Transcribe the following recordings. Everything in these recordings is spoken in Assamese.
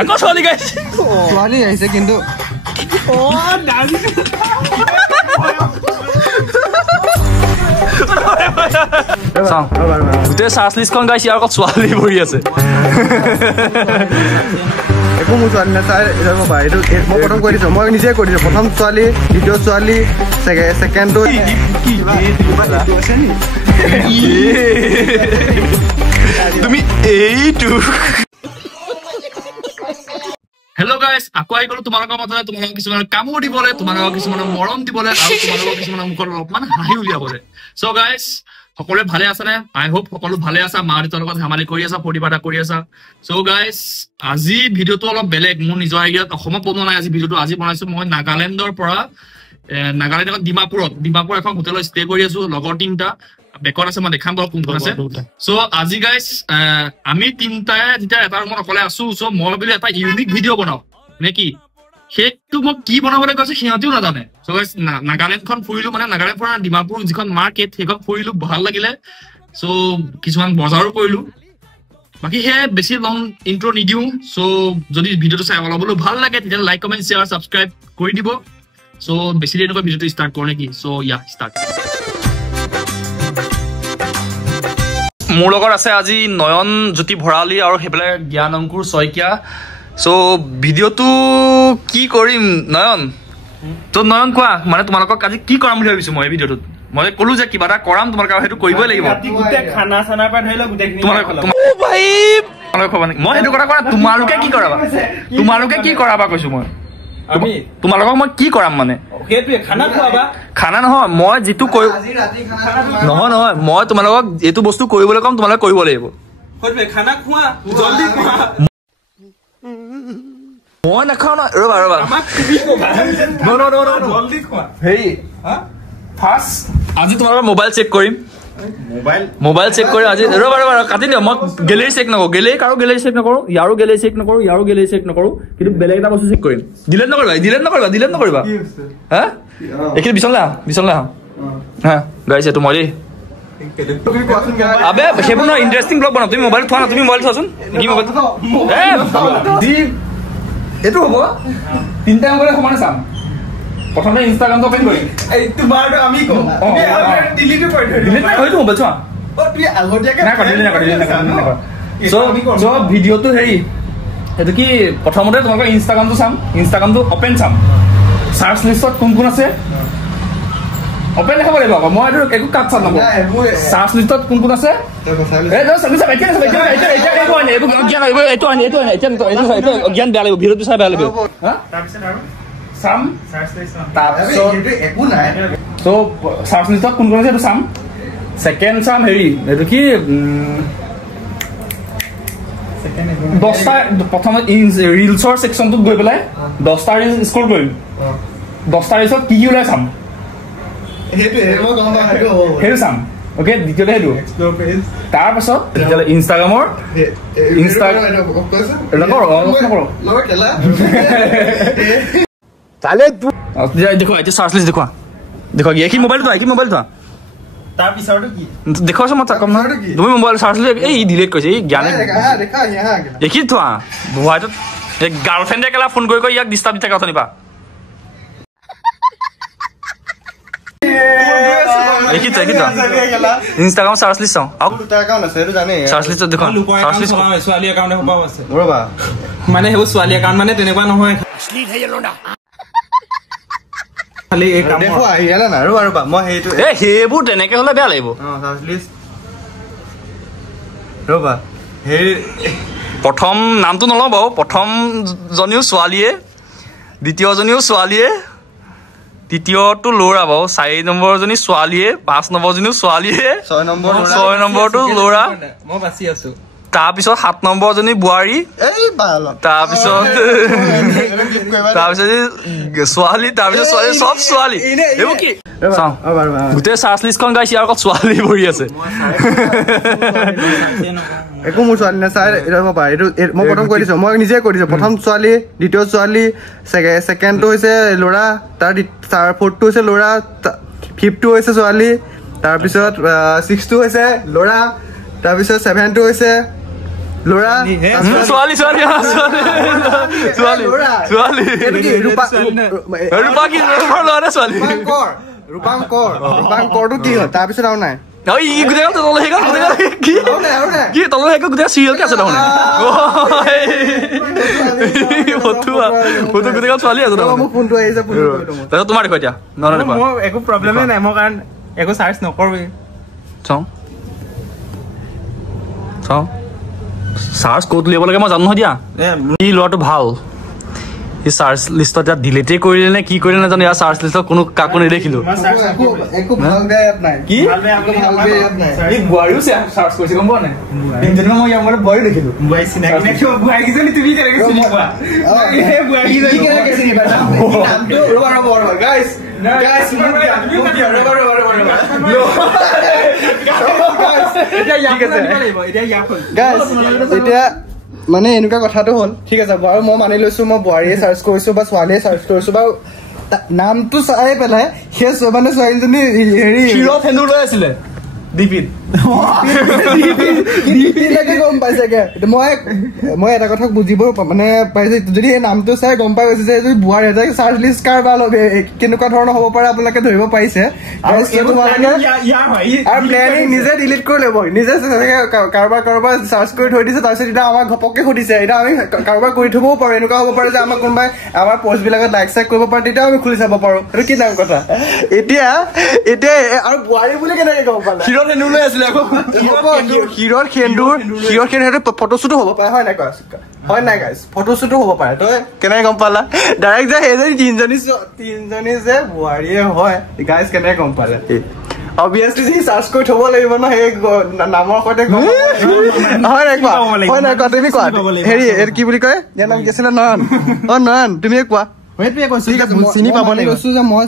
আকৌ ছোৱালী গাইছে ছোৱালী আহিছে কিন্তু গোটেই চাৰ্চ লিষ্টখন গাইছে আৰু আকৌ ছোৱালী ভৰি আছে একো মোৰ ছোৱালী নাচাই এইটো মই প্ৰথম কৈ দিছোঁ মই নিজে কৈ দিছোঁ প্ৰথম ছোৱালী দ্বিতীয় ছোৱালী ছেকেণ্ডটো তুমি এইটো হেল্ল' গাইজ আকৌ আহি গলো তোমালোকৰ মাজতে তোমালোকক কিছুমানৰ কামোৰ দিবলৈ তোমালোকক কিছুমানৰ মৰম দিবলৈ আৰু তোমালোকক কিছুমানৰ মুখত অলপমান হাঁহি উলিয়াবলৈ চ' গাইজ সকলোৱে ভালে আছে নে আই হোপ সকলো ভালে আছা মা দেউতাৰ লগত ধেমালি কৰি আছা ফূৰ্তি ফাৰ্তা কৰি আছা চ' গাইজ আজি ভিডিঅ'টো অলপ বেলেগ মোৰ নিজৰ আইডিয়াত অসমত বনোৱা নাই আজি ভিডিঅ'টো আজি বনাইছো মই নাগালেণ্ডৰ পৰা নাগালেণ্ডত ডিমাপুৰ এখন হোটেলত ষ্টে কৰি আছো লগৰ তিনিটা বেকত আছে মই দেখাম বাৰু কোনখন আছে চ' আজি গাইজ আমি তিনিটাই যেতিয়া এটা ৰুমত অকলে আছো চ' মই বোলে এটা ইউনিক ভিডিঅ' বনাও নে কি সেইটো মই কি বনাবলৈ কৈছো সিহঁতিও নাজানে চ' গাইজ নাগালেণ্ডখন ফুৰিলো মানে নাগালেণ্ড পৰা ডিমাপুৰ যিখন মাৰ্কেট সেইখন ফুৰিলো ভাল লাগিলে চ' কিছুমান বজাৰো কৰিলো বাকী সেয়াই বেছি লং ইন্ট্ৰ নিদিওঁ চ' যদি ভিডিঅ'টো চাই অলপ হ'লেও ভাল লাগে তেতিয়াহ'লে লাইক কমেণ্ট শ্বেয়াৰ ছাবস্ক্ৰাইব কৰি দিব চ' বেছি দেৰি এনেকুৱা ভিডিঅ'টো ষ্টাৰ্ট কৰোঁ নেকি চ' ইয়া ষ্টাৰ্ট মোৰ লগত আছে আজি নয়ন জ্যোতি ভৰালী আৰু সেইফালে জ্ঞান অংকুৰ শইকীয়া চ' ভিডিঅ'টো কি কৰিম নয়ন তো নয়ন কোৱা মানে তোমালোকক আজি কি কৰাম বুলি ভাবিছো মই এই ভিডিঅ'টোত মই ক'লো যে কিবা এটা কৰাম তোমালোকে সেইটো কৰিবই লাগিব মই সেইটো কথা কৰা তোমালোকে কি কৰাবা কৈছো মই তোমালোকক মই কি কৰাম মানে খানা নহয় মই যিটো নহয় মই তোমালোকক এইটো বস্তু কৰিবলৈ কম তোমালোকে কৰিব লাগিব মই নাখাওঁ ন ৰবা হেৰি ফাৰ্ষ্ট আজি তোমালোকৰ মোবাইল চেক কৰিম মোবাইল চেক কৰি আজি ৰবা কাটি দিওঁ মই গেলেৰী চেক নকৰো কাৰো গেলেৰী চেক নকৰো ইয়াৰো গেলেৰী চেক নকৰো কিন্তু বেলেগ এটা বস্তু চেক কৰিম ডিলেট নকৰিবা হা এইখিনি বিচনলে আহা হা গাইছে এইটো মই দেই আবে সেইবোৰ নহয় ইণ্টাৰেষ্টিং ব্লগ বনাও তুমি মোবাইল থোৱা না তুমি মোবাইল থোৱাচোন কি মোবাইল এইটো হ'ব তিনিটা মোবাইল সমানে চাম প্ৰথমে ইনষ্টাগ্ৰামটো অপেন কৰিম ভিডিঅ'টো হেৰি এইটো কি প্ৰথমতে তোমালোকৰ ইনষ্টাগ্ৰামটো চাম ইনষ্টাগ্ৰামটো অপেন চাম চাৰ্চ লিষ্টত কোন আছে অপেন দেখাব লাগিব আকৌ মই এইটো একো কাট চাম নকৰো চাৰ্চ লিষ্টত কোন আছে জ্ঞান বেয়া লাগিব ভিডিঅ'টো চাই বেয়া লাগিব চাম চাৰ্চ লিষ্টত কোন আছে এইটো চাম ছেকেণ্ড চাম হেৰি এইটো কি 10টা প্ৰথমে ৰিলছৰ ছেকশ্যনটোত গৈ পেলাই 10টা ৰিলছ স্ক্ৰল কৰিম 10টা ৰিলছত কি ওলাই চাম সেইটো চাম অ'কে দ্বিতীয়তে সেইটো তাৰপাছত ইনষ্টাগ্ৰামৰ দেখুৱা এতিয়া চাৰ্চ লিষ্ট দেখুৱা এইখিনি মোবাইল থোৱা দেখুৱাচোন মই কম নহয় তুমি মোবাইল চাৰ্চ লিষ্ট এই ডিলিট কৰিছে এই জ্ঞানে এইখিনি থোৱা হোৱাইটত গাৰ্লফ্ৰেণ্ডে কেলা ফোন কৰি ইয়াক ডিষ্টাৰ্ব দি থাকে অথনিপা ইনষ্টাগ্ৰাম চাৰ্চ লিষ্ট চাওঁ চাৰ্চ লিষ্ট দেখুৱা মানে সেইবোৰ ছোৱালী একাউণ্ট মানে তেনেকুৱা নহয় সেইবোৰ তেনেকে হলে বেয়া লাগিব প্ৰথম নামটো নলওঁ বাৰু প্ৰথম জনীও ছোৱালীয়ে দ্বিতীয়জনীও ছোৱালীয়ে তৃতীয়টো ল'ৰা বাৰু 4 নম্বৰজনী ছোৱালীয়ে 5 নম্বৰজনীও ছোৱালীয়ে 6 নম্বৰটো ল'ৰা তাৰপিছত 7 নম্বৰজনী বোৱাৰী তাৰপিছত ছোৱালী চব ছোৱালী এইবোৰ কি গোটেই চাৰ্চ লিষ্টখন গাইছে আৰু অকল ছোৱালী ভৰি আছে একো মোৰ ছোৱালী নাচাই এইটো মই প্ৰথম কৈ দিছোঁ মই নিজে কৈ দিছোঁ প্ৰথম ছোৱালী দ্বিতীয় ছোৱালী ছেকেণ্ডটো হৈছে ল'ৰা তাৰ ফ'ৰ্থটো হৈছে ল'ৰা ফিফ্থটো হৈছে ছোৱালী তাৰপিছত 6টো হৈছে ল'ৰা তাৰপিছত 7টো হৈছে ল'ৰা ছোৱালী ছোৱালী ছোৱালী ৰূপা কি ল'ৰা নে ছোৱালী ৰূপাংকৰটো কি হ'ল তাৰপিছত আৰু নাই ই গোটেই তললৈ কি তললৈ গোটেই চিৰিয়েলকে আছে তাৰমানে ফটো গোটেই ছোৱালী আছে তাৰপিছত তোমাৰ দেখুৱা এতিয়া মোৰ একো প্ৰব্লেমেই নাই মই কাৰণ একো চাৰ্চ নকৰোঁ চাওঁ চাৰ্চ ক'ত উলিয়াব লাগে মই জানো নহয় দিয়া ই ল'ৰাটো ভাল ই চাৰ্চ লিষ্টত এতিয়া ডিলিটে কৰিলে নে কি কৰিলে নাজানো ইয়াৰ চাৰ্চ লিষ্টত কোনো কাকো নেদেখিলো বোৱাৰীও চাৰ্চ কৰিছে গম পোৱা নাই মই ইয়াৰ মতে বোৱাৰী দেখিলো এতিয়া মানে এনেকুৱা কথাটো হ'ল ঠিক আছে বাৰু মই মানি লৈছো মই বোৱাৰীয়ে চাৰ্চ কৰিছো বা ছোৱালীয়ে চাৰ্চ কৰিছো বাৰু নামটো চাই পেলাই সেই মানে ছোৱালীজনী হেৰি সেন্দুৰ লৈ আছিলে ডিপিত গম পাইছেগে মই এটা কথা বুজিব মানে পাইছো যদি এই নামটো চাই গম পাই গৈছে যে বোৱাৰ এটা চাৰ্চ লিষ্ট কাৰোবাৰ কেনেকুৱা ধৰণৰ হ'ব পাৰে আপোনালোকে ধৰিব পাৰিছে আৰু প্লেনিং নিজে ডিলিট কৰি ল'ব নিজে কাৰোবাৰ চাৰ্চ কৰি থৈ দিছে তাৰপিছত এতিয়া আমাক ঘপককে সুধিছে এতিয়া আমি কাৰোবাৰ কৰি থবও পাৰো এনেকুৱা হ'ব পাৰে যে আমাক কোনোবাই আমাৰ পষ্ট বিলাকত লাইক চাইক কৰিব পাৰে তেতিয়াও আমি খুলি চাব পাৰো সেইটো কি ডাঙৰ কথা এতিয়া আৰু বোৱাৰী বুলি কেনেকে গম পালে সেন্দুৰ লৈ আছিলে আকৌ হিৰৰ সেন্দুৰ ফটোশ্বুটো হ'ব পাৰে হয় নাই গাইজ ফটোশ্বুটো হ'ব পাৰে তই কেনেকে গম পালা ডাইৰেক্ট যে সেইজনী তিনজনী যে বোৱাৰীয়ে হয় গাইজ কেনেকে গম পালে অবভিয়াছলি যি চাৰ্চ কৰি থব লাগিব ন সেই নামৰ সৈতে হয় নাই কোৱা তুমি কোৱা হেৰি কি বুলি কয় ইয়াৰ নাম কি আছিলে নয়ন তুমি কোৱা চিনি পাব লাগিব যে মই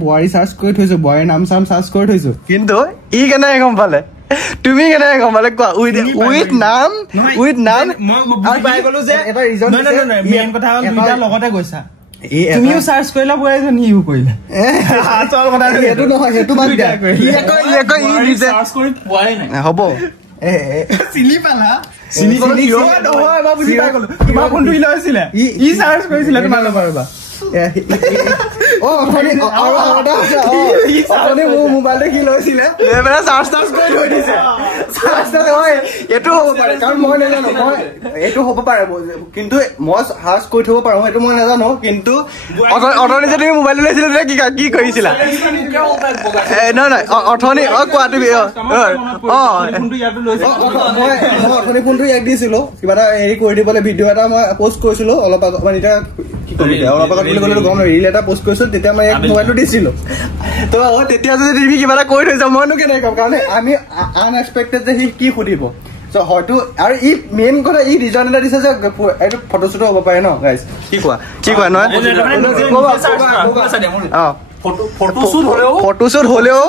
বোৱাৰী চাৰ্চ কৰি থৈছো বোৱাৰীৰ নাম চাম চাৰ্চ কৰি থৈছো কিন্তু ই কেনেকে গম পালে তুমি কেনেকে গম পালে কোৱা উইথ নাম লগতে গৈছা তুমিও চাৰ্চ কৰিলা বোৱাৰীজনী ইও কৰিলা সেইটো নহয় সেইটো বাদ দিয়া হ'ব চিনি পালা তোমাৰ ফোনটো লৈ আছিলে ই চাৰ্চ কৰিছিলে তোমাৰ লগৰ মোবাইলটো কি লৈছিলে এইটো হ'ব পাৰে কাৰণ মই নাজানো এইটো হ'ব পাৰে কিন্তু মই চাৰ্চ কৰি থব পাৰো সেইটো মই নাজানো কিন্তু অথনি যে তুমি মোবাইলটো লৈছিলা তেতিয়া কি কৰিছিলা নহয় অথনি কোৱা তুমি মই অথনি ফোনটো ইয়াক দিছিলো কিবা এটা হেৰি কৰি দিবলৈ ভিডিঅ' এটা মই পষ্ট কৰিছিলো অলপ আগত মানে এতিয়া অলপ আগত বুলি ক'লে গম ৰিল এটা পষ্ট কৰিছো তেতিয়া মই ইয়াক মোবাইলটো দিছিলো তো তেতিয়া যদি তুমি কিবা এটা কৰি থৈছা মইনো কেনেকে ক'ম কাৰণ আমি আনএক্সপেক্টেড যে সি কি সুধিব হয়তো আৰু ই মেইন কথা ই ৰিজন এটা দিছে যে এইটো ফটোশ্বুটো হ'ব পাৰে ন গাইজ কি কোৱা নহয় ফটোশ্বুট হলেও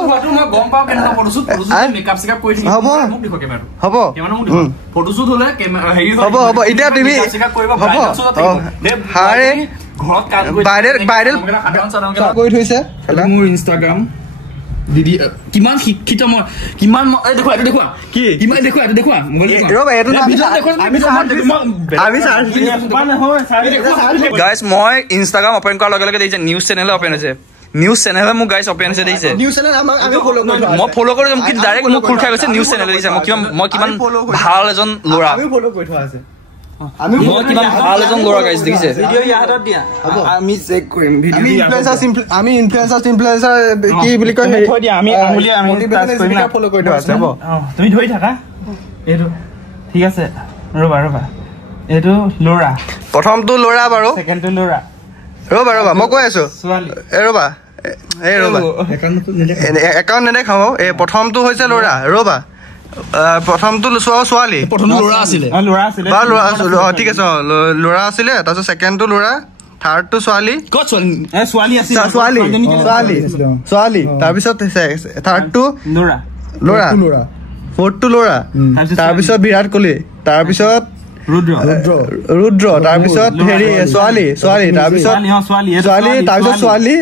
হ'ব এতিয়া তুমি কৰি থৈছে মোৰ ইনষ্টাগ্ৰাম দিদি কিমান শিক্ষিত মই কিমান দেখুৱা এইটো দেখুৱা কি কিমান দেখুৱা এইটো দেখুৱা গাইজ মই ইনষ্টাগ্ৰাম অপেন কৰাৰ লগে লগে দেখিছে নিউজ চেনেল অপেন হৈছে নিউজ চেনেলে মোক গাইজ অপেন হৈছে দেখিছে মই ফ'ল' কৰি যাম কিন্তু ডাইৰেক্ট মোক খোল খাই গৈছে নিউজ চেনেলে দেখিছে মই কিমান ভাল এজন ল'ৰা মই কিমান ভাল এজন ল'ৰা গাইজ দেখিছে আমি ইনফ্লুৱেঞ্চাৰ কি বুলি কয় তুমি ধৰি থাকা এইটো ঠিক আছে ৰবা এইটো ল'ৰা প্ৰথমটো ল'ৰা বাৰু ছেকেণ্ডটো ল'ৰা ৰবা মই কৈ আছো ৰবা একাউণ্ট নেদেখাও প্ৰথমটো হৈছে ল'ৰা ৰবা প্ৰথমটো ছোৱালী ঠিক আছে ল'ৰা আছিলে তাৰপিছত ছেকেণ্ডটো ল'ৰা থাৰ্ডটো ছোৱালী তাৰপিছত থাৰ্ডটো ল'ৰা ফ'ৰ্থটো ল'ৰা তাৰপিছত বিৰাট কোহলি তাৰপিছত ৰুদ্ৰ তাৰপিছত হেৰি ছোৱালী তাৰপিছত ছোৱালী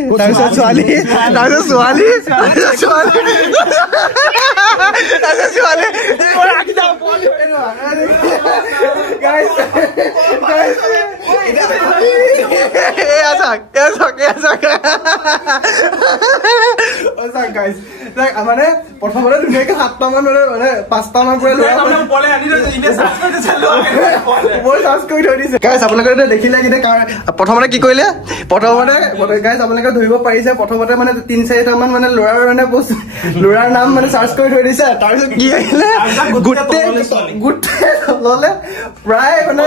গাইজ মানে প্ৰথমতে ধুনীয়াকে 7টা মান মানে 5টা মান পৰা আপোনালোকে দেখিলে কিন্তু প্ৰথমতে কি কৰিলে প্ৰথমতে গাইজ আপোনালোকে ধৰিব পাৰিছে প্ৰথমতে মানে 3-4টা মান মানে ল'ৰাৰ নাম মানে চাৰ্চ কৰি থৈ দিছে তাৰপিছত কি আহিলে গোটেই ললে প্ৰায় মানে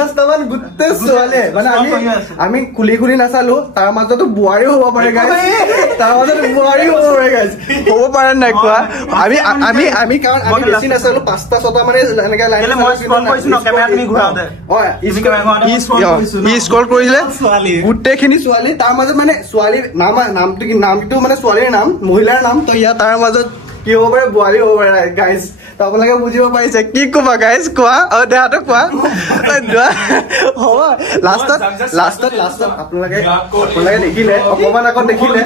50টা মান গোটেই ছোৱালী মানে আমি খুলি নাচালো তাৰ মাজতো বোৱাৰী হ'ব পাৰে গাইজ তাৰ মাজতো বোৱাৰী হ'ব পাৰে গাইজ হ'ব পাৰে নাই কোৱা আমি কাৰণ আমি বেছি নাচালো 5টা-6টা মানে এনেকে লাইন স্ক্ৰল কৰিলে গোটেইখিনি ছোৱালী তাৰ মাজত মানে ছোৱালী নামটো মানে ছোৱালীৰ নাম মহিলাৰ নাম তো ইয়াত তাৰ মাজত কি হ'ব পাৰে বোৱাৰী হ'ব পাৰে গাইজ আপোনালোকে বুজিব পাৰিছে কি ক'বা গাইজ কোৱা দেহাটো কোৱা হ'ব লাষ্টত আপোনালোকে দেখিলে অকমান আগত দেখিলে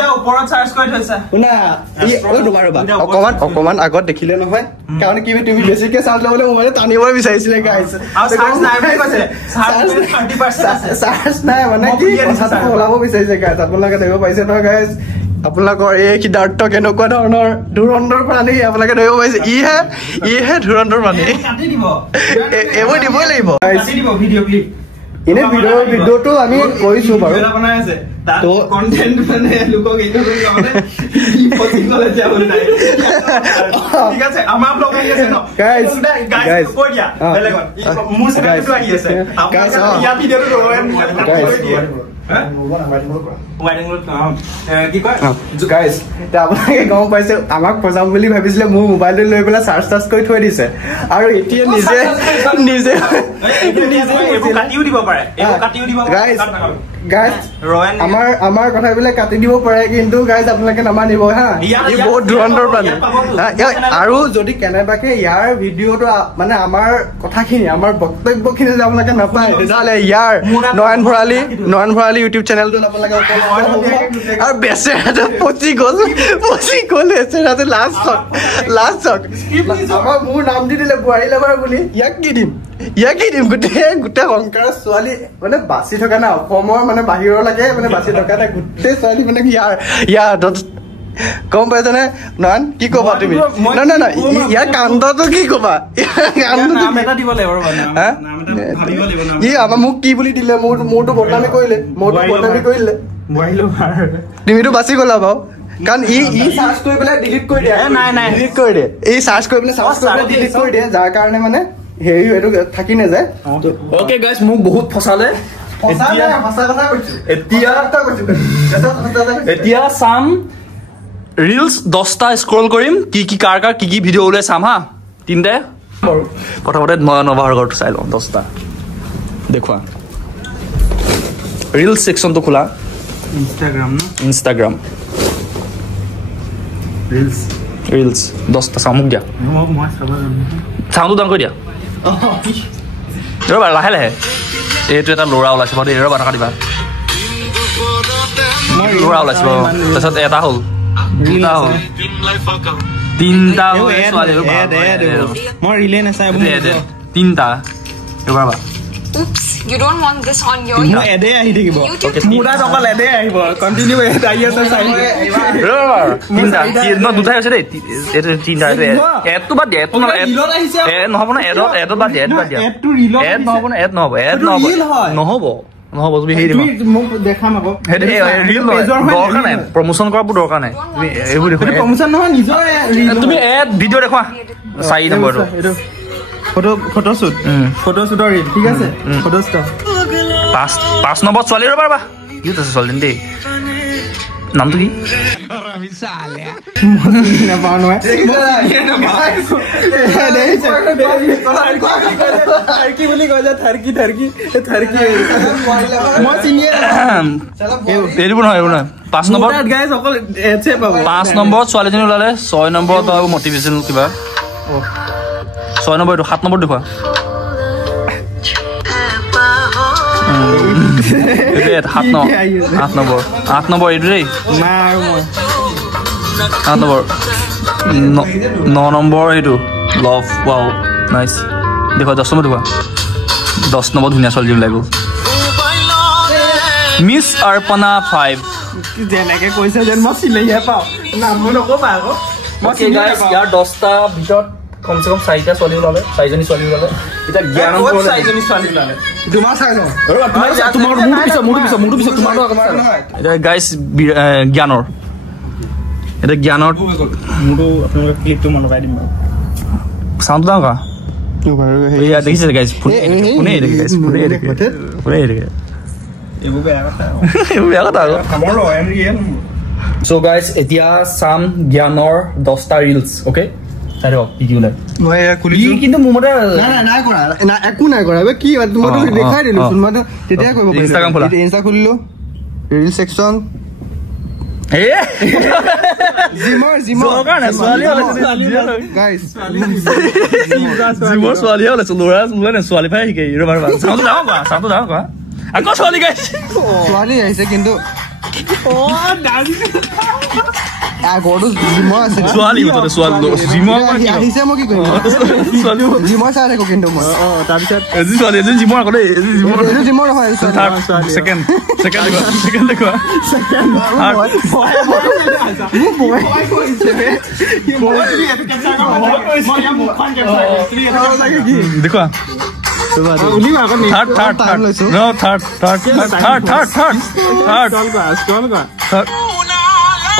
অকমান আগত দেখিলে নহয় কাৰণ কি তুমি বেছিকে চাৰ্জ ল'বলৈ মোবাইল টানিব বিচাৰিছিলে গাইজ চাৰ্জ নাই মানে কি কথাটো ওলাব বিচাৰিছে গাইজ আপোনালোকে দেখিব পাৰিছে নহয় গাইজ আপোনালোকৰ এই সিদ্ধাৰ্থ কেনেকুৱা ধৰণৰ ধুৰন্ধৰ প্ৰাণী আপোনালোকে ধৰিব পাৰিছে ইহে ধুৰন্ধৰ প্ৰাণী এইবোৰ দিবই লাগিব এনে ভিডিঅ'টো আমি কৰিছো বাৰু আপোনালোকে গম পাইছে আমাক ফচাম বুলি ভাবিছিলে মোৰ মোবাইলটো লৈ পেলাই চাৰ্জ কৰি থৈ দিছে আৰু এতিয়া নিজে আমাৰ কথাবিলাক কাটি দিব পাৰে কিন্তু গাইজ আপোনালোকে নামানিব হা ই বহুত ধুৰন্ধৰ প্ৰাণী আৰু যদি কেনেবাকে ইয়াৰ ভিডিঅ'টো মানে আমাৰ কথাখিনি আমাৰ বক্তব্যখিনি যদি আপোনালোকে নাপায় তেতিয়াহ'লে ইয়াৰ নয়ন ভৰালী ইউটিউব চেনেলটো আপোনালোকে আৰু বেচেৰাটো পচি গ'ল বেচেৰাটো লাষ্ট চক আমাৰ মোৰ নাম দি দিলে বোৱাৰী লাভাৰ বুলি ইয়াক কি দিম গোটেই সংসাৰৰ ছোৱালী মানে বাচি থকা না অসমৰ মানে বাহিৰলৈকে মানে বাচি থকা নাই গোটেই ছোৱালী মানে ইয়াৰ গম পাইছানে নয়ন কি কবা তুমি নাই ইয়াৰ কাণ্ডটো কি কবা মোক কি বুলি দিলে মোৰতো বদনামী কৰিলে তুমিতো বাচি গলা বাৰু কাৰণ ই চাৰ্চ কৰি পেলাই ডিলিট কৰি দিয়ে এই চাৰ্চ কৰি পেলাই ডিলিট কৰি দিয়ে যাৰ কাৰণে মানে হেৰি এইটো থাকি নাযায় অকে গাইজ মোক বহুত ফচালে এতিয়া চাম ৰিলছ 10টা স্ক্ৰল কৰিম কি কাৰ কি ভিডিঅ' ওলাই চাম হা 3টাই প্ৰথমতে নয়নৰ ঘৰটো চাই লওঁ 10টা দেখুৱা ৰিলছ ছেকশ্যনটো খোলা ইনষ্টাগ্ৰাম ৰিলছ 10টা চাওঁ মোক দিয়া চাউণ্ডটো ডাউন কৰি দিয়া ৰ'বা লাহে এইটো এটা ল'ৰা ওলাইছে বাৰু ৰ'বা টকা দিবা ল'ৰা ওলাইছে বাৰু তাৰপিছত এটা হ'ল 3টা মই ৰিলে নাচাই 3টা ৰ'বা Oops, you don't want this on your এডে আহি থাকিব মুৰা অকল এডে আহিব কন্টিনিউ এড আহি আছে চাই ৰ'বা 3টা ন দুটাই আছে দেই এইটো 3টা এডটো বাদ দিয়া এডটো নহ'ব না এডত বাদ দিয়া এডটো ৰিল এড নহ'ব না এড নহ'ব তুমি হেৰি দিবা মোক দেখাম আকৌ ৰিল দৰকাৰ নাই প্ৰমোচন কৰাবোৰ দৰকাৰ নাই তুমি এইবোৰ দেখোন প্ৰমোচন নহয় নিজৰ তুমি এড ভিডিঅ' দেখুৱা 4 নম্বৰটো ফটোশ্বুটৰ ৰিল ঠিক আছে ফটোশ্বুট 5 নম্বৰ ছোৱালী ৰ'বা কিউট আছে ছোৱালী দেই নামটো কি নাপাওঁ নহয় থাৰ্কি বুলি কয় যে থাৰ্কি মই চিনিয়ে এইবোৰ নহয় 5 নম্বৰ 5 নম্বৰত ছোৱালীজনী ওলালে 6 নম্বৰত মটিভেশ্যনেল কিবা 6 নম্বৰ এইটো 7 নম্বৰ দেখুৱা 8 নম্বৰ এইটো দেই 8 নম্বৰ 9 নম্বৰ এইটো লভ ৱাও নাইচ দেখুৱা 10 নম্বৰ দেখুৱা 10 নম্বৰ ধুনীয়া ছোৱালী ওলাই গ'ল মিছ অৰ্পণা 5 যেনেকে কৈছে যেন মই চিলেহে পাওঁ নাম নকবা আকৌ Okay guys, ইয়াৰ 10টা ভিতৰত কমসে কম 4টা ছোৱালী ওলালে 4জনী ছোৱালী ওলালে এটা জ্ঞানৰ ক'ত 4জনী ছোৱালী ওলালে তোমাৰ চাই লওঁ তোমাৰ মোৰটো পিছত তোমাৰ এটা গাইস জ্ঞানৰ এটা জ্ঞানৰ মোৰটো আপোনালোকে ক্লিপটো মন লগাই দিম বাৰু সাউন্ড দাও কা ইয়া দেখিছে গাইস কোনে দেখে গাইস কোনে দেখে এইবোৰ বেয়া কথা এইবোৰ বেয়া কথা কামৰ লয় আমি ৰিয়েল So guys, এতিয়া সাম জ্ঞানৰ 10টা ৰিলস ওকে চাই হওক কি ওলাই মই খুলিছো কিন্তু মোমতে নাই কৰা না একো নাই কৰা কি তোমাক দেখাই দিলো মই তেতিয়া কৰিব পাৰিম ইনষ্টাগ্ৰাম খোলা ইনষ্টা খুলিলো ৰিল সেকশন জিমৰ কাৰণে ছোৱালী হলে গাইস জিমৰ ছোৱালী হলে ল'ৰা নে ছোৱালী পাই শিকে ইৰো বাৰ চাউন্ড দাও কা আকৌ ছোৱালী গাইস ছোৱালী আহিছে কিন্তু আগৰটো জিমৰ আছে ছোৱালী মতে ছোৱালী জিমৰ আহিছে মই কি কৰিম জিমৰ চাই থাকো কিন্তু মই তাৰপিছত এজি ছোৱালী এজি জিমৰ আকৌ দেই এইটো জিমৰ নহয় সেকেন্ড দেখো দেখো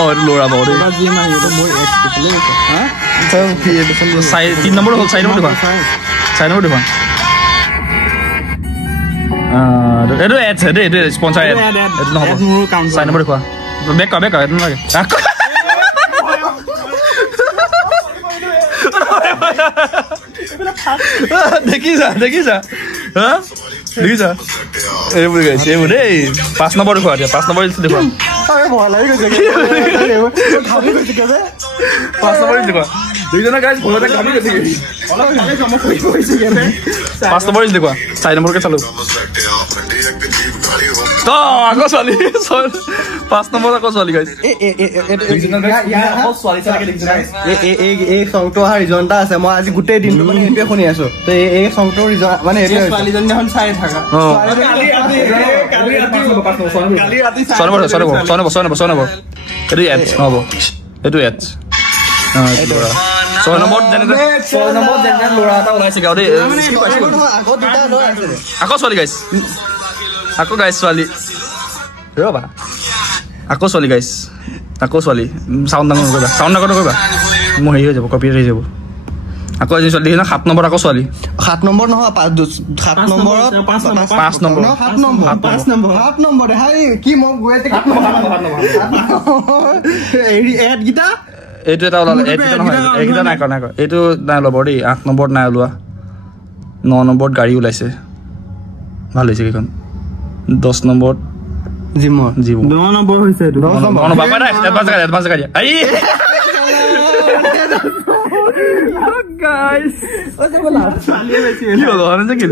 और लोड़ा बहुत है जी मैं ये तो मोर एक पिछले हां साइड 3 नंबर हो साइड नंबर देखो det är det sponsor ad det no side number देखो बैक का det लगे देखिसा हां देखिसा ए बोल गए 5 नंबर देखो 5 नंबर देखो আরে ভয় লাগি গেছে খাবি গেছে কেবে 5 নম্বর দেখো দুইজনা গাইস ভয়তে খাবি গেছে অলপ খালি জমা কই কইছে কেবে 5 নম্বর দেখো 4 নম্বরকে চালু তো আগো ছোৱালী 5 নম্বৰ আগো ছোৱালী গাইস এই সংটো অহা ৰিজনটা আছে মই আজি গোটেই দিনটো মানে সেইটোৱে শুনি আছো তো এই সংটোৰ ৰিজন মানে এইটো ছোৱালীজনী এখন চাই থাকা কালি ৰাতি ছয় নম্বৰ ল'ৰা এটা ওলাইছে গাঁও দেই আকৌ ছোৱালী গাইছ আকৌ গাইছ ছোৱালী ৰবা আকৌ ছোৱালী গাইছ আকৌ ছোৱালী চাউণ্ড ডাঙৰ নকৰিবা মোৰ হেৰি হৈ যাব কপিৰাইট হৈ যাব আকৌ এজনী ছোৱালী দেখিছা 7 নম্বৰ আকৌ ছোৱালী 7 নম্বৰ নহয় 7 নম্বৰত 5 নম্বৰ 7 নম্বৰ হাই কি মই গৈতে এৰি এড গিটা এইটো এটা ওলালে এইটো নহয় এইটা নাই কৰা এইটো নাই ল'ব দেই 8 নম্বৰত নাই ওলোৱা 9 নম্বৰত গাড়ী ওলাইছে ভাল হৈছে কিখন 10 নম্বৰত জিমৰ 9 নম্বৰ হৈছে এইটো 10 নম্বৰ বাবা এডভান্স গাড়ী আই guys ওটা বলা চালিয়ে বেশি কি হলো আনন্দ কি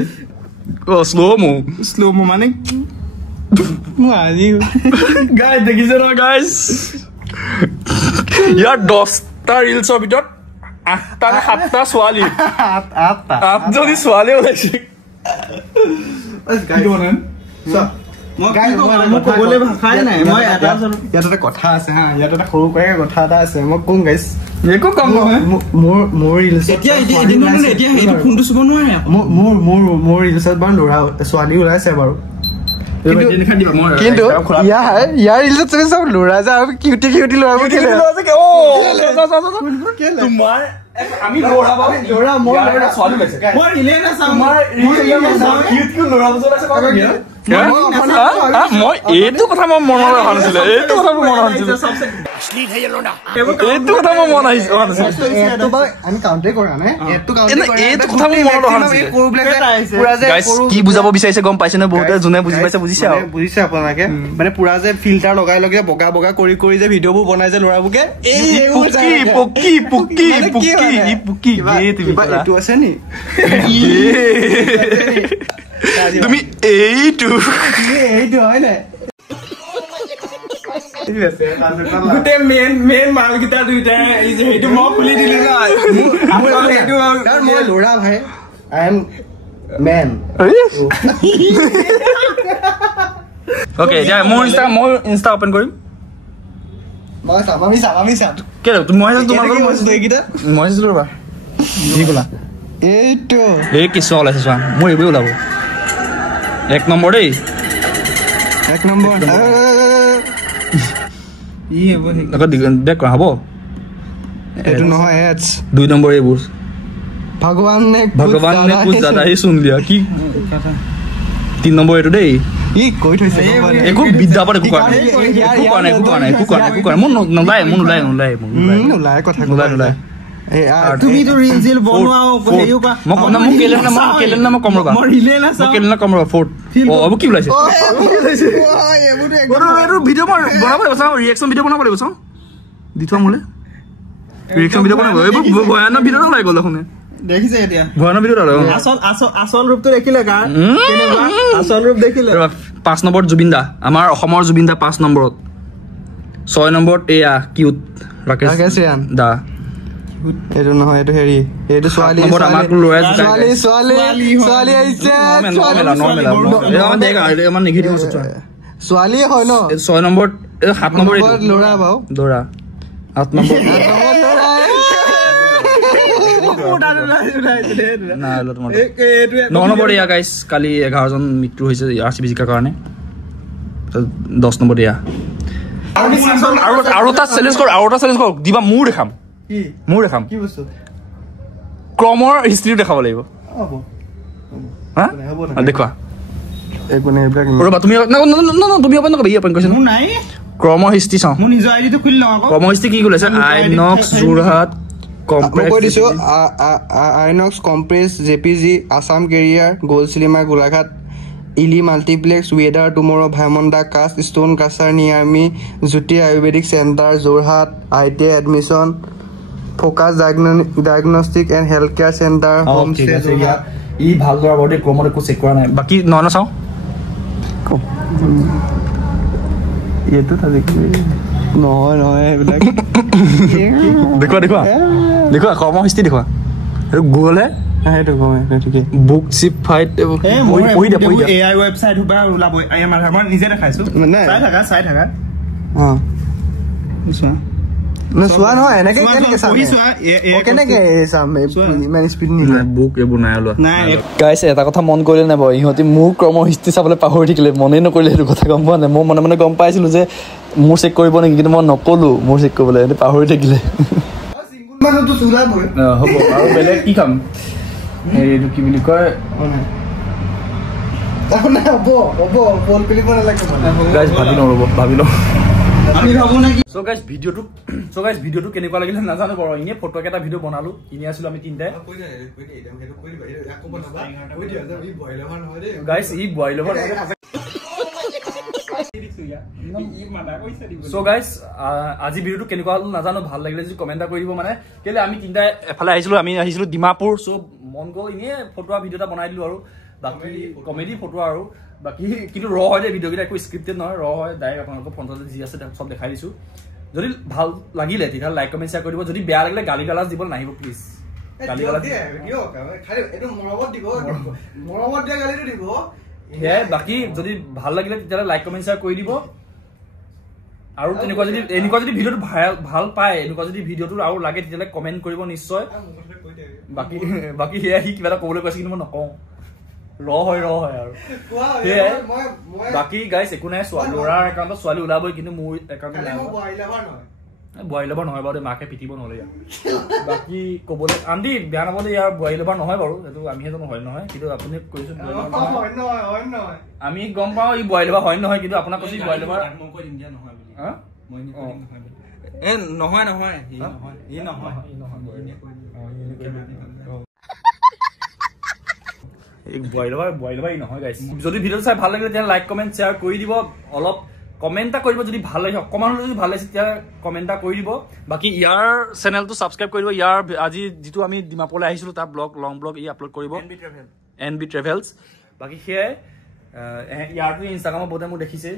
ও স্লো মো মানে মারি গাইস দেখিছো না গাইস ইয়ার 10টা ৰিলসৰ ভিতৰত 8টা নে 7টা ছোৱালী 8 জনী ছোৱালী ওলাইছে ক'বলৈ ভাষাই নাই মই এটা কথা আছে হা ইয়াত এটা সৰু কৈ কথা এটা আছে মই কম গাইছ একো কম নহয় মোৰ ৰিলছ এতিয়া এইটো ফোনটো চুব নোৱাৰে মোৰ ৰিলছত বাৰু ল'ৰা ছোৱালী ওলাইছে বাৰু কিন্তু ইয়াৰ ৰিলছত তুমি চব ল'ৰা যে আৰু কিউটি ল'ৰাবোৰ তোমাৰ আমি ল'ৰা মই ছোৱালী ওলাইছে মই ৰিলে না চাও তোমাৰ কিউট ল'ৰা বুজৰ আছে মই এইটো কথা মই মনত অহা নাছিলে এইটো কথা মোৰ মনত আহিছিল এইটো কথা মোৰ মনত আহিছিল আমি কাউণ্টে কৰা নাই এইটো কথা মোৰ মনত অহা নাছিলে গাইস কি বুজাব বিচাৰিছে গম পাইছে নে বহুতে যোনে বুজি পাইছে বুজিছে আৰু বুজিছে আপোনালোকে মানে পুৰা যে ফিল্টাৰ লগাই বগা বগা কৰি যে ভিডিঅ'বোৰ বনাই যে ল'ৰাবোকে পুকি এইটো আছে নি তুমি এইটো হয় নাই গোটেই মেইন মালকেইটা দুইটা সেইটো মই খুলি দিলো না মই ল'ৰা ভাই আই এম মেন ওকে এতিয়া মোৰ ইনষ্টা ওপেন কৰিম আমি চাম কে তুমি মই তোমাৰ মই চাইছিলো ৰবা কি ক'লা এইটো এই কিছু ওলাইছে চোৱা মোৰ এইবোৰ ওলাব 1 নম্বৰ দেই 1 নম্বৰ ই হ'ব আকৌ দেখ কৰা হ'ব এইটো নহয় এডছ 2 নম্বৰ এইবোৰ भगवान ने कुछ ज्यादा ही सुन लिया कि 3 নম্বৰ এইটো দেই ই কৈ থৈছে একো বিদ্যা পাৰে একো কৰা মন নোলাই কথা তুমি তো ৰিল জিল বনোৱাও হেইও কা মোক কেলেন না মই কম ৰবা মই ৰিলে না কেলেন না কম ৰবা ফোৰ্ট ও अब কি ওলাইছে এইটো ভিডিও বনাব লাগিব চাও ৰিঅ্যাকশন ভিডিও বনাব লাগিব চাও দিথা মোলে ৰিঅ্যাকশন ভিডিও বনাব এইবোৰ ভয়ানক ভিডিও ওলাই গ'ল দেখোন দেখিছে এতিয়া ভয়ানক ভিডিও ওলাই আসল ৰূপটো দেখিলে কা কেনেবা আসল ৰূপ দেখিলে 5 নম্বৰ জুবিন দা আমাৰ অসমৰ জুবিন দা 5 নম্বৰত 6 নম্বৰত এয়া কিউট ৰাকেশ দা এইটো নহয় এইটো হেৰি এইটো ছোৱালী আমাক লৰা ছোৱালী আহিছে আমাৰ নিগেটিভ আছে ছোৱালী হয় ন 6 নম্বৰ 7 নম্বৰ লৰা বাও দৰা 8 নম্বৰ নম্বৰ এয়া গাইছ কালি 11 জন মৃত্যু হৈছে আৰচিবি জিকাৰ কাৰণে 10 নম্বৰ এয়া আৰু এটা চেলেঞ্জ কৰ দিবা মোৰ দেখাম কি বস্তু ক্ৰমৰ হিষ্ট্ৰি দেখাব লাগিব হা দেখুৱা একনে ব্ৰেক ৰবা তুমি তুমি ওপেন নকৰিবা ওপেন কৰিছ মোৰ নাই ক্ৰমৰ হিষ্ট্ৰি চাও মোৰ নিজৰ আইডিটো খুলি লওঁ আকৌ ক্ৰমৰ হিষ্ট্ৰি কি কৈছে INOX Jorhat complex INOX complex JPG Assam career goal cinema Golaghat ইলি মাল্টিপ্লেক্স ৱেডাৰ টুমৰো ভাইমন্দা কাষ্ট ষ্টোন কাছাৰ নিয়ামি Jyoti Ayurvedic centre Jorhat IT admission focus diagnostic and health care centre home stay ই ভাল কৰা বডি ক্ৰমত একো চেক কৰা নাই বাকি ন চাও এইটো নহয় এইবিলাক দেখুৱা কৰ্ম হিষ্ট্ৰি দেখুৱা আৰু গুগলে সেইটো কমে ঠিকে বুক চিপ ফাইট পঢ়ি দিয়া এআই ৱেবসাইট হুবা ওলাব আই এম মই নিজে দেখাইছো চাই থাকা চোৱা নহয় এনেকে কেনেকে চাম কেনেকে চাম ইমান স্পীড নিলে বুক এইবোৰ নাই ওলোৱা নাই গাইছ এটা কথা মন কৰিলে নাই বাৰু ইহঁতি মোৰ ক্ৰম হিষ্ট্ৰি চাবলৈ পাহৰি থাকিলে মনে নকৰিলে সেইটো কথা গম পোৱা নাই মই মনে গম পাইছিলো যে মোৰ চেক কৰিব নেকি কিন্তু মই নকলো মোৰ চেক কৰিবলৈ সিহঁতি পাহৰি থাকিলে হ'ব আৰু বেলেগ কি কাম এইটো কি বুলি কয় ভাবি লওঁ আমি ভাবো নাকি সো গাইস ভিডিওটো কেনেকুৱা লাগিলে নাজানো বাৰু ইনে ফটো এটা ভিডিও বনালো ইনে আছিল আমি তিনটাই গাইস ই বয় লভাৰ সো গাইস আজি ভিডিওটো কেনেকুৱা হল নাজানো ভাল লাগিলে যদি কমেন্ট কৰি দিব মানে কেলে আমি তিনটাই এফালে আহিছিলো ডিমাপুৰ সো মন গ'ল ইনে ফটোৱা ভিডিও এটা বনাই দিলো আৰু বাকি কমেডি ফটো আৰু বাকি কিন্তু ৰ হয় ভিডিও কেইটা একো স্ক্ৰিপ্টেড নহয় ৰ হয় ডাইৰেক্ট আপোনালোকৰ ফোনতে যি আছে সব দেখাই দিছো যদি ভাল লাগিলে তেতিয়া লাইক কমেন্ট শেয়াৰ কৰি দিব যদি বেয়া লাগিলে গালি গালাজ দিব নাহিব প্লিজ গালি গালাজ ভিডিও খালি এটো মৰমত দিয়া গালিটো দিব হে বাকি যদি ভাল লাগিলে তেতিয়া লাইক কমেন্ট শেয়াৰ কৰি দিব আৰু এনেকুৱা যদি ভিডিওটো ভাল পায় এনেকুৱা যদি ভিডিওটো আৰু লাগে তেতিয়া কমেন্ট কৰিব নিশ্চয় বাকি হে হি কিবা এটা ক'বলৈ কৈছে কিন্তু মই নকওঁ ৰ হয় আৰু বাকি গাইস একো নাই ল'ৰাৰ একাউণ্টত ছোৱালী ওলাবই কিন্তু মোৰ একাউণ্টত নাই বয় লভাৰ নহয় বাৰু মাকে পিটিব নহ'লে বাকি ক'বলৈ আন্দি বেয়া নাপালে ইয়াৰ বয় লভাৰ নহয় বাৰু এইটো আমি সেইটো হয় নহয় কিন্তু আপুনি কৈছো আমি গম পাওঁ ই বয় লভাৰ হয় নহয় কিন্তু আপোনাক কৈছো বয় লভাৰ নহয় বয় লভাৰ নহয় গাইস যদি ভিডিওটো চাই ভাল লাগিলে তেতিয়া লাইক কমেন্ট শ্বেয়াৰ কৰি দিব অলপ কমেন্ট এটা কৰিব যদি ভাল লাগে অকমান যদি ভাল লাগিছে তেতিয়া কমেন্ট এটা কৰি দিব বাকি ইয়াৰ চেনেলটো সাবস্ক্ৰাইব কৰি দিব ইয়াৰ আজি যেটো আমি ডিমাপুৰলৈ আহিছিলো তাৰ ব্লগ লং ব্লগ ই আপলোড কৰিব এনবি ট্ৰেভেলছ বাকি হে ইয়াৰটো ইনষ্টাগ্ৰামত বহুতে মোক দেখিছে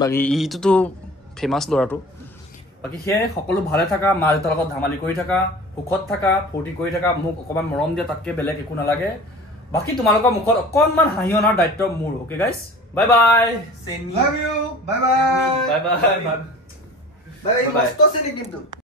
বাকি ইটোতো ফেমাস ল'ৰাটো বাকি হে সকলো ভালে থাকা মা দেউতাৰ লগত ধেমালি কৰি থাকা সুখত থাকা ফূৰ্তি কৰি থাকা মোক অকমান মৰম দিয়া তাতকে বেলেগ একো নালাগে বাকি তোমালোকৰ মুখত অকনমান হাঁহি অনাৰ দায়িত্ব মোৰ okay guys bye bye love you bye bye bye bye bye মস্ত চেনি কিন্তু